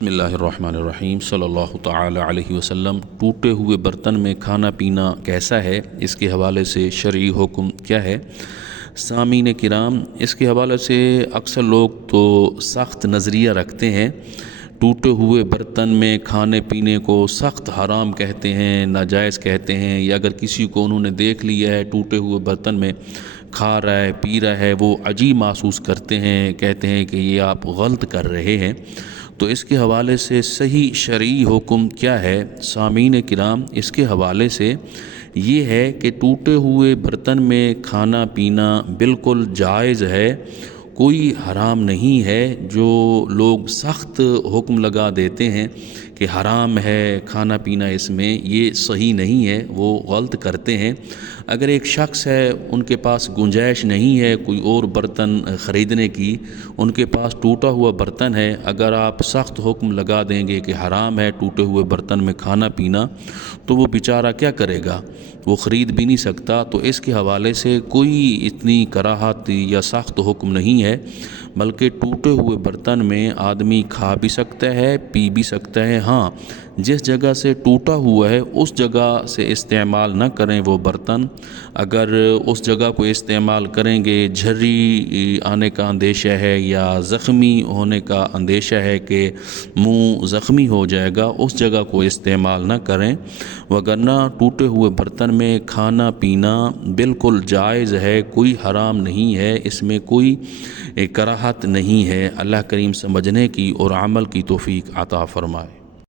بسم اللہ الرحمن الرحیم صلی اللہ تعالی علیہ وسلم۔ ٹوٹے ہوئے برتن میں کھانا پینا کیسا ہے، اس کے حوالے سے شرعی حکم کیا ہے؟ سامعین کرام، اس کے حوالے سے اکثر لوگ تو سخت نظریہ رکھتے ہیں، ٹوٹے ہوئے برتن میں کھانے پینے کو سخت حرام کہتے ہیں، ناجائز کہتے ہیں، یا اگر کسی کو انہوں نے دیکھ لیا ہے ٹوٹے ہوئے برتن میں کھا رہا ہے پی رہا ہے، وہ عجیب محسوس کرتے ہیں، کہتے ہیں کہ یہ آپ غلط کر رہے ہیں۔ تو اس کے حوالے سے صحیح شرعی حکم کیا ہے سامعین کرام؟ اس کے حوالے سے یہ ہے کہ ٹوٹے ہوئے برتن میں کھانا پینا بالکل جائز ہے، کوئی حرام نہیں ہے۔ جو لوگ سخت حکم لگا دیتے ہیں کہ حرام ہے کھانا پینا اس میں، یہ صحیح نہیں ہے، وہ غلط کرتے ہیں۔ اگر ایک شخص ہے، ان کے پاس گنجائش نہیں ہے کوئی اور برتن خریدنے کی، ان کے پاس ٹوٹا ہوا برتن ہے، اگر آپ سخت حکم لگا دیں گے کہ حرام ہے ٹوٹے ہوئے برتن میں کھانا پینا، تو وہ بیچارہ کیا کرے گا؟ وہ خرید بھی نہیں سکتا۔ تو اس کے حوالے سے کوئی اتنی کراہت یا سخت حکم نہیں ہے، بلکہ ٹوٹے ہوئے برتن میں آدمی کھا بھی سکتا ہے، پی بھی سکتا ہے۔ ہاں، جس جگہ سے ٹوٹا ہوا ہے اس جگہ سے استعمال نہ کریں وہ برتن۔ اگر اس جگہ کو استعمال کریں گے، جھری آنے کا اندیشہ ہے یا زخمی ہونے کا اندیشہ ہے کہ منہ زخمی ہو جائے گا، اس جگہ کو استعمال نہ کریں، وگرنہ ٹوٹے ہوئے برتن میں کھانا پینا بالکل جائز ہے، کوئی حرام نہیں ہے، اس میں کوئی کراہت نہیں ہے۔ اللہ کریم سمجھنے کی اور عمل کی توفیق عطا فرمائے۔